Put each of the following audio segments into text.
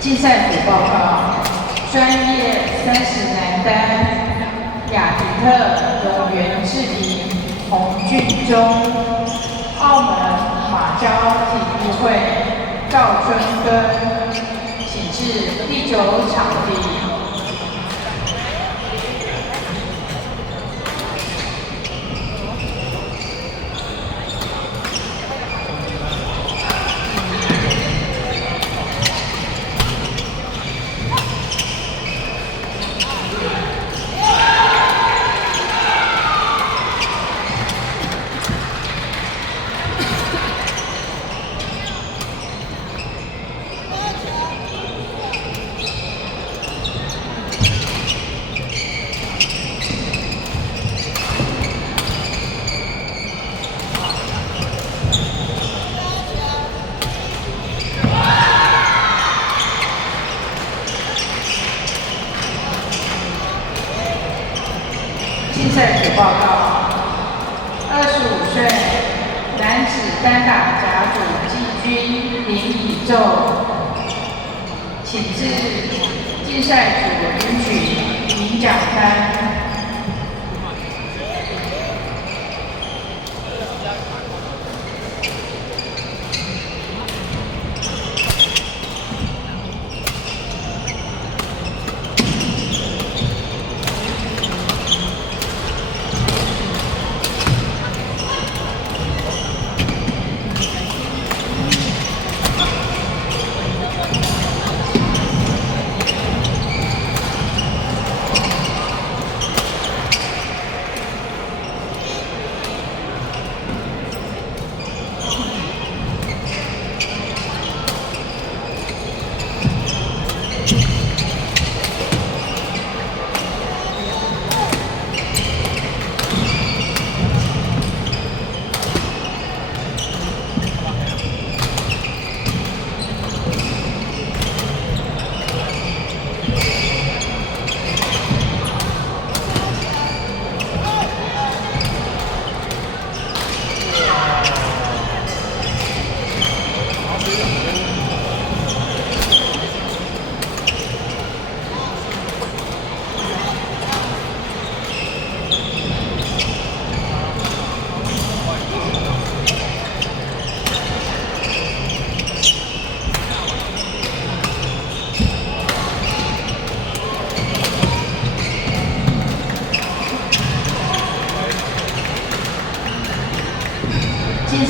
竞赛组报告：专业30男单，雅迪特、永源智平、洪俊忠；澳门马交体育会赵春根，请至第9场地。 竞赛组报告：25岁男子单打甲组季军林以宙，请至竞赛组领取银奖单。 竞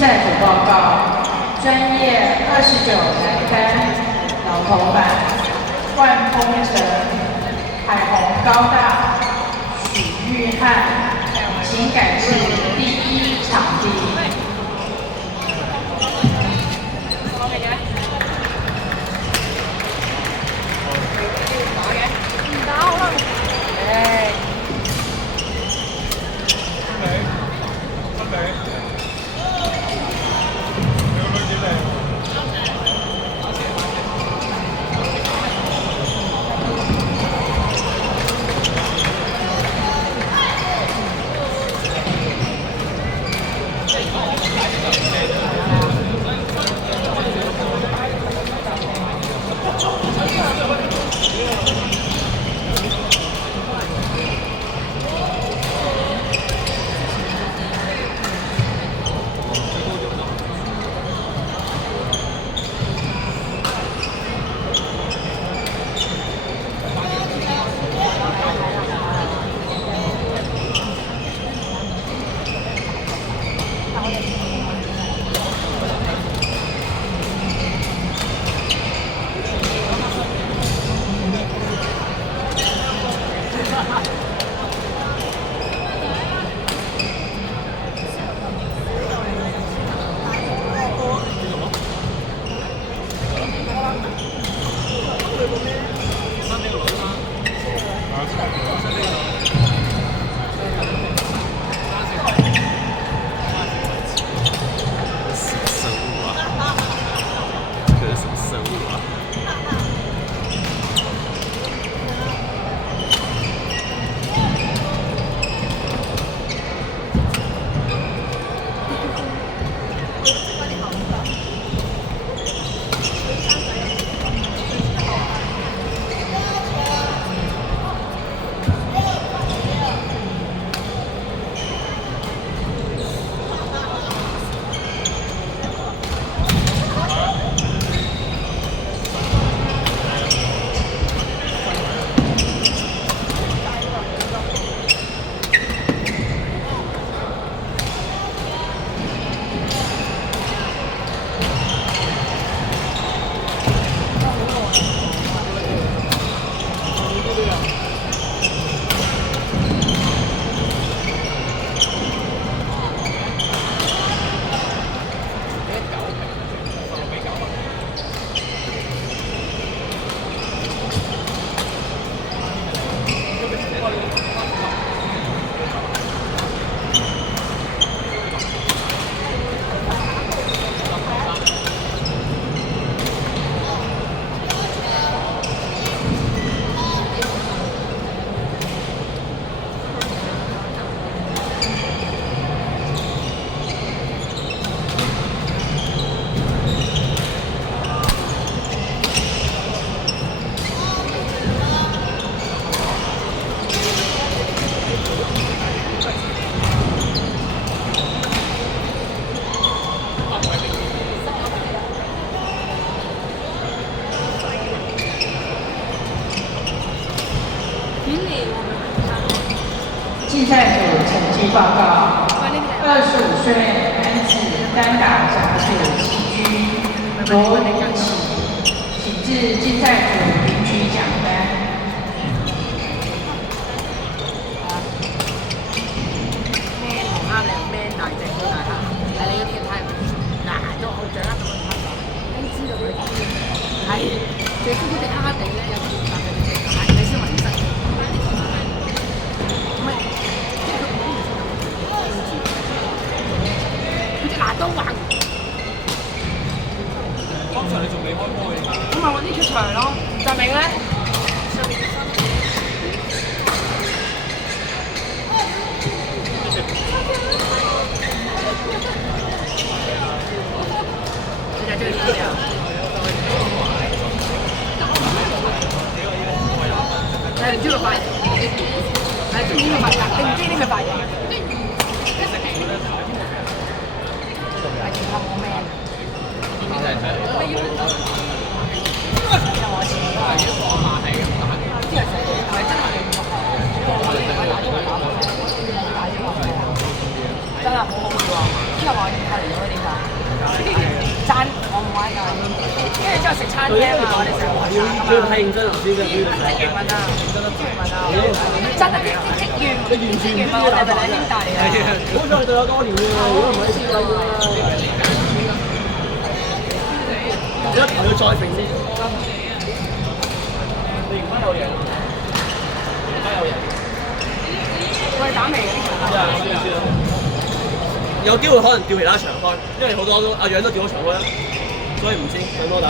賽组报告：专业29男单老头版，万丰城、海虹高大、许玉翰，请改至第一场地。竞赛组成绩报告：25岁男子单打甲组季军罗林奇，请至竞赛组领取奖单。咩同啱你咩大隻都大蝦，但係你嗰啲太嗱都好掌握到個態度，你知道佢係你知佢哋蝦地咧有啲特別嘅蟹，你先為真。唔係，即係佢唔知佢隻牙都橫。剛才你仲未開波嘅，咁咪揾啲出場咯，就明咧。你就中意呢啲啊？你唔中意個髮型？係中意呢個髮型，你唔中意呢個髮型？係健康好 man 啊！有我錢，如果我話係咁打，啲人成日係真係真係好好笑啊！啲人話要拍嚟咗點解？餐我唔玩㗎，跟住之後食餐廳啊，我哋成日玩㗎嘛。佢太認真啦，呢個呢個職員問啊，真係職員問我哋係咪兩兄弟啊？好彩你對我多年喎，如果唔係師弟㗎啦。一頭要再平先。你而家有贏，而家有贏。我哋打未嘅呢場。有機會可能調其他場開，因為好多都阿楊都調咗場開啦，所以唔知等多等。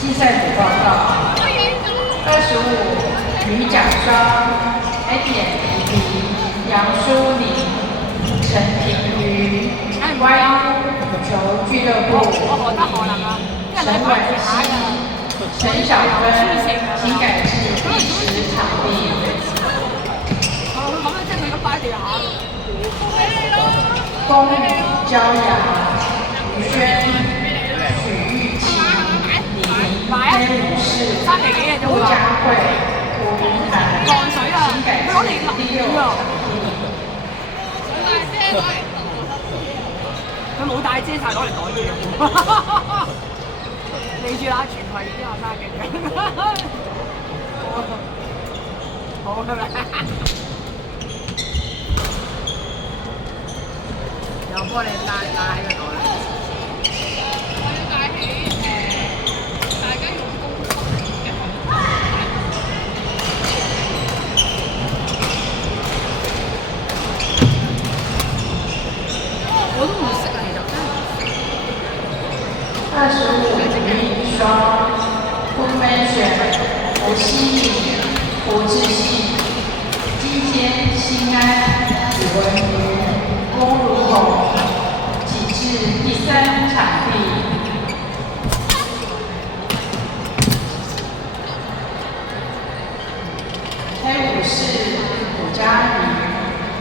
竞赛组报告，25女奖双 A 点比杨淑玲、陈平瑜，YU 球俱乐部陈婉希、陈小芬，请改至第10场地。咁樣即係佢而家擺地下。龚娇雅、于轩、许玉琪、李明、黑武士、吴佳慧、吴明涵，请改至第6场地。佢冇帶遮晒攞嚟袋嘢喎，你住啦，全係啲學生嘅。好係咪？又幫你拉喺個袋啦。我要帶起大家用公帑嘅項目。我都唔識啊，其實真係。 25女双 Convention 胡希敏、胡志信、金坚、新安、李文瑜、龚如红，挤至第3场地。黑武士古嘉瑜、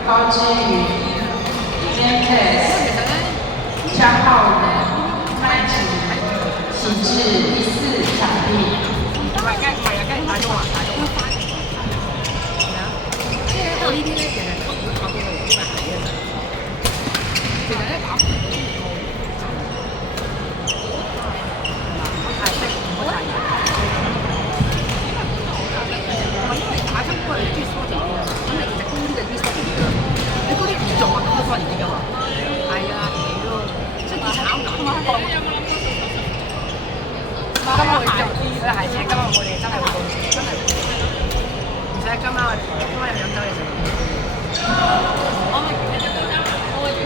高之瑜、Memphis、张浩宇、麦吉，挤至第4场地。 唔係跟住大中華，大中華。即係我呢啲咧，其實頭都講到嚟啲大嘅。其實咧打唔到呢個唔好太識，唔好太嚴。因為打親嗰個你中意 short 啲㗎嘛，咁你其實高啲就中意 short 啲㗎。你高啲唔做啊，咁都 short 啲㗎嘛。係啊，屌，即係幾慘㗎。今晚會做啲，佢係請今晚我哋真係會做，真係會做。而且今晚有飲酒嘅時候，我咪叫你飲酒，我會叫。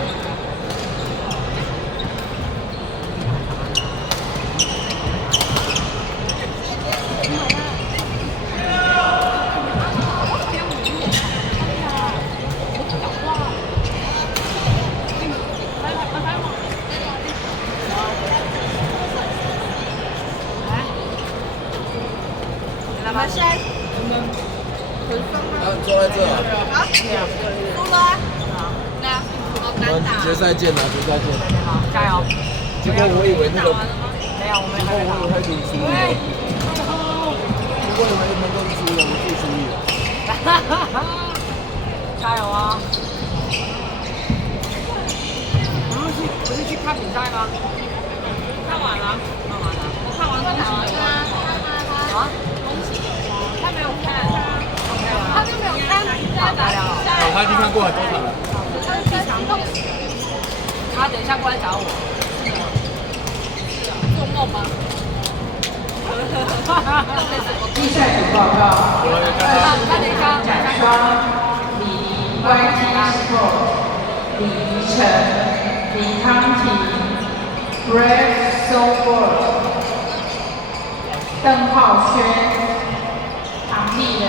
坐在这啊！输了，那好难打。决赛见啊！决赛见！加油！结果我以为那个，没有，我们结果我以为他已经输了，结果以为他们都输了，我自己输了。加油啊！不是去看比赛吗？看完了，看完了，我看完恭喜有啊！啊？恭喜有啊！他没有看，他就没有看比赛的。他已经看过很多场了。他是第3场，他等一下过来找我。做梦吗？竞赛组报告：25女奖双李宁 YT Sport 李怡晨、李康婷 Brave Snowboard 邓浩轩、唐丽人，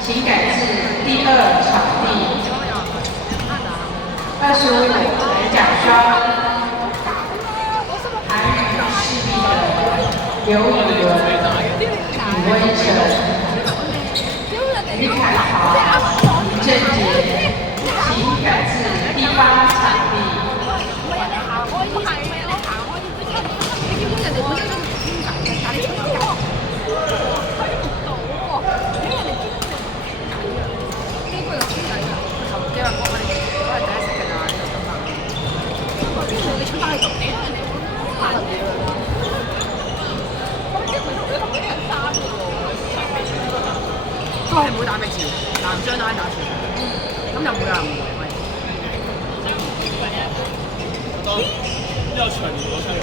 请改至第2场地。25人奖双，韩语势力的刘以伦、李威成、于凯豪、于正杰，请改至第8场地。 都係唔會打壁潮，男將都係打潮，咁就冇人誤會。都要全國才有。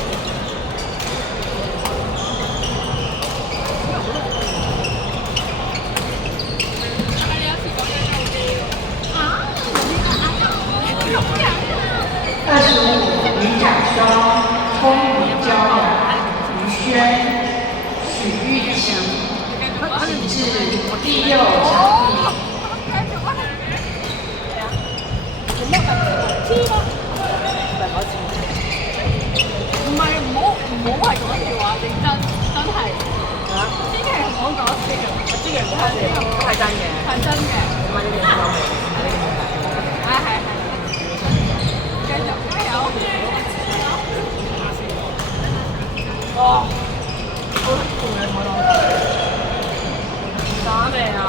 25女奖双，风雨骄阳，于轩、许玉琪，请至第6场地。 唔係唔好係講笑話，認真係嚇，千祈唔好講笑，千祈唔好講笑，係真嘅，係真嘅。唔係你哋有味，係你哋冇大嘅。係，繼續加油！哦，好痛嘅台檔，打未啊？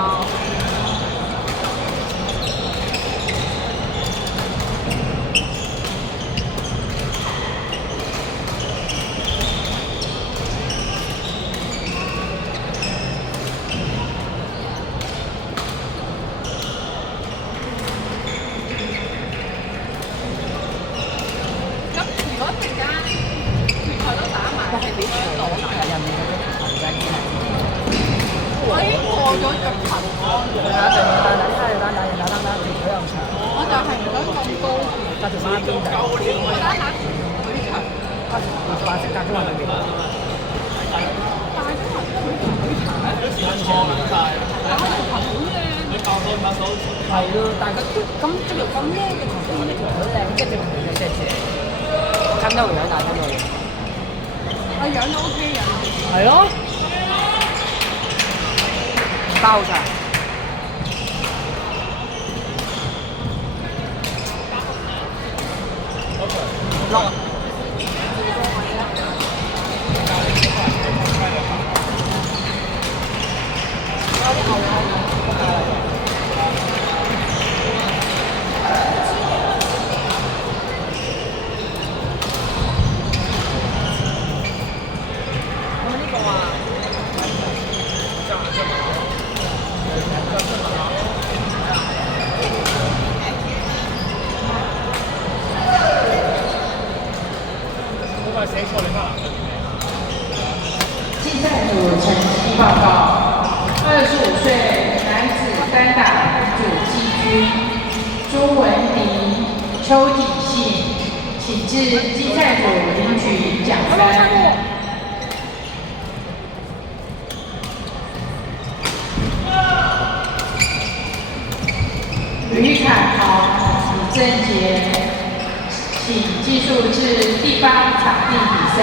我已經過咗腳頻，我就係唔想咁高，但係佢隔你搞到把手係咯，但係佢咁即係咁靚嘅球隊，呢條腿靚，跟住佢嘅即係跟得個樣大跟到嘅。我樣都 OK 嘅。係咯，包晒。落。竞赛组成绩报告：25岁男子单打主季军朱文迪、邱体信，请至竞赛组领取奖衫。吕凯豪、李正杰，请技术至第8场地比赛。